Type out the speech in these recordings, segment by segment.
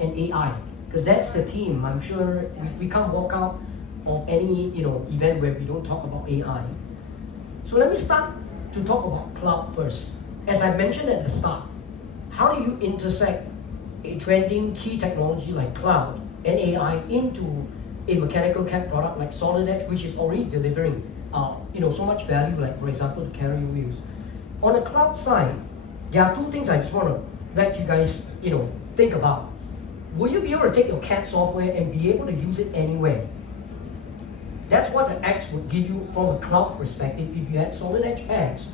and AI, because that's the theme. I'm sure we can't walk out of any event where we don't talk about AI. So let me start to talk about cloud first. As I mentioned at the start, how do you intersect a trending key technology like cloud and AI into a mechanical CAD product like Solidedge, which is already delivering so much value, like for example the carrier wheels. On the cloud side, there are two things I just want to let you guys think about. Will you be able to take your CAD software and be able to use it anywhere? That's what the X would give you from a cloud perspective. If you had Solidedge X,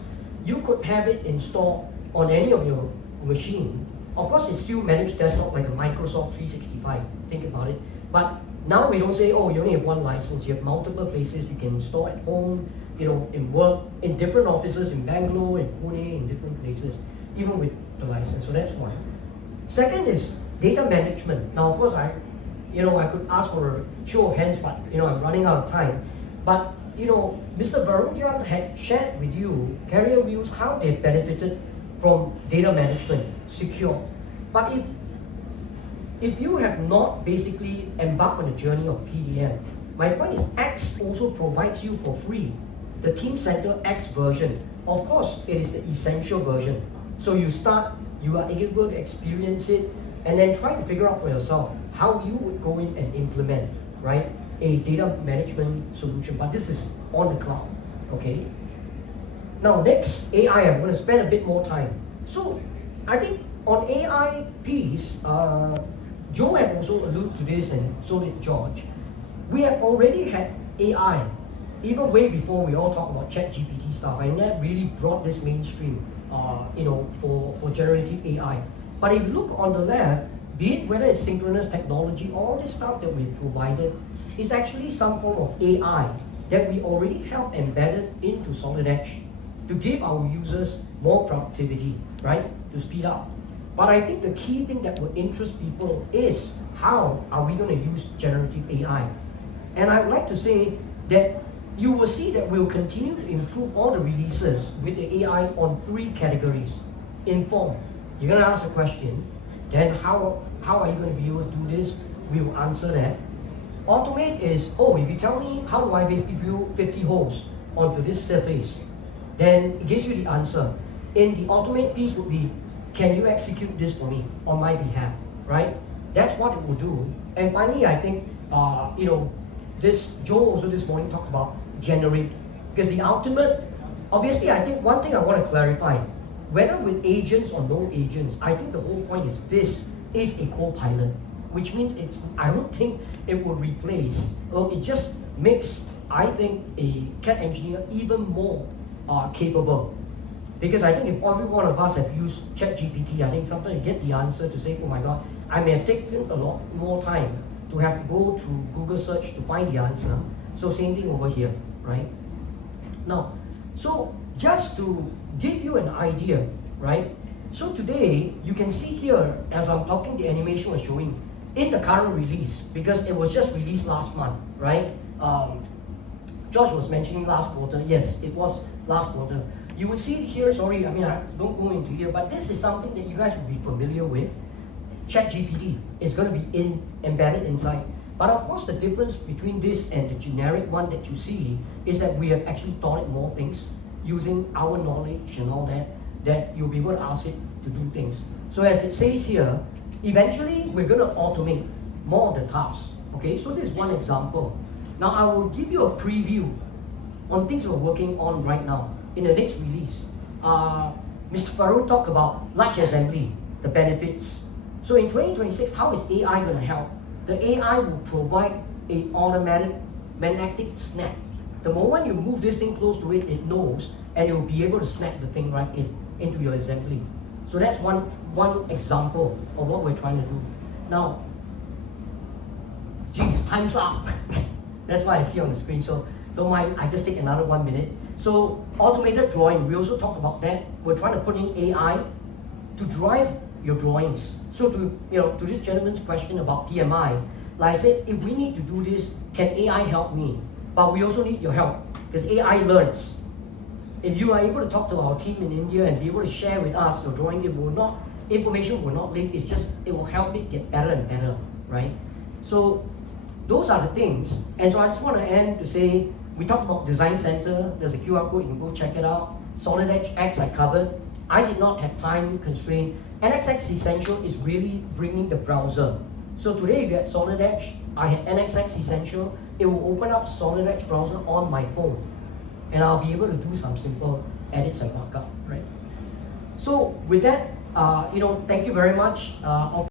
you could have it installed on any of your machine. Of course, it's still managed desktop like a Microsoft 365. Think about it. But now we don't say, oh, you only have one license. You have multiple places you can install at home, in work, in different offices, in Bengaluru, in Pune, in different places, even with the license. So that's one. Second is data management. Now, of course, I could ask for a show of hands, but I'm running out of time. But Mr. Varun had shared with you carrier wheels how they benefited from data management, secure. But if you have not basically embarked on a journey of PDM, my point is X also provides you for free the Team Center X version. Of course, it is the essential version. So you are able to experience it, and then try to figure out for yourself how you would go in and implement, right, a data management solution. But this is on the cloud, okay? Now next, AI, I'm going to spend a bit more time. So I think on AI piece, Joe had also alluded to this, and so did George. We have already had AI, even way before we all talk about ChatGPT stuff, and that really brought this mainstream, for generative AI. But if you look on the left, be it whether it's synchronous technology, all this stuff that we provided is actually some form of AI that we already have embedded into Solidedge to give our users more productivity, right? To speed up. But I think the key thing that would interest people is how are we going to use generative AI? And I would like to say that you will see that we'll continue to improve all the releases with the AI on 3 categories. Inform. You're going to ask a question, then how are you going to be able to do this? We will answer that. Automate is, if you tell me how do I basically drill 50 holes onto this surface, then it gives you the answer. In the automate piece would be, can you execute this for me on my behalf, right? That's what it will do. And finally, I think, this Joe also this morning talked about generate, because the ultimate, obviously, I think one thing I want to clarify, whether with agents or no agents, I think the whole point is this is a co-pilot, which means I don't think it will replace, it just makes, I think, a CAD engineer even more capable. Because I think if every one of us have used ChatGPT, I think sometimes you get the answer to say, oh my God, I may have taken a lot more time to have to go to Google search to find the answer. So same thing over here, right? Now, so just to give you an idea, right? So today, you can see here, as I'm talking, the animation was showing in the current release, because it was just released last month, right? Josh was mentioning last quarter. Yes, it was last quarter. You will see it here, sorry, I don't go into here, but this is something that you guys will be familiar with. ChatGPT is going to be embedded inside. But of course, the difference between this and the generic one that you see is that we have actually taught it more things using our knowledge and all that you'll be able to ask it to do things. So as it says here, eventually we're going to automate more of the tasks. Okay, so this is one example. Now I will give you a preview on things we're working on right now in the next release. Mr. Farouk talked about large assembly, the benefits. So in 2026, how is AI going to help? The AI will provide an automatic magnetic snap. The moment you move this thing close to it, it knows, and it will be able to snap the thing right into your assembly. So that's one example of what we're trying to do. Now, geez, time's up. That's why I see on the screen, so don't mind, I just take another 1 minute. So automated drawing, we also talked about that. We're trying to put in AI to drive your drawings. So to this gentleman's question about PMI, like I said, if we need to do this, can AI help me? But we also need your help, because AI learns. If you are able to talk to our team in India and be able to share with us your drawing, it will not information will not leak. It's just it will help it get better and better, right? So those are the things. And so I just want to end to say, we talked about Design Center. There's a QR code, you can go check it out. Solidedge X I covered. I did not have time constraint. NXX Essential is really bringing the browser. So today if you had Solidedge, I had NXX Essential, it will open up Solidedge browser on my phone. And I'll be able to do some simple edits and markup, right? So with that, thank you very much.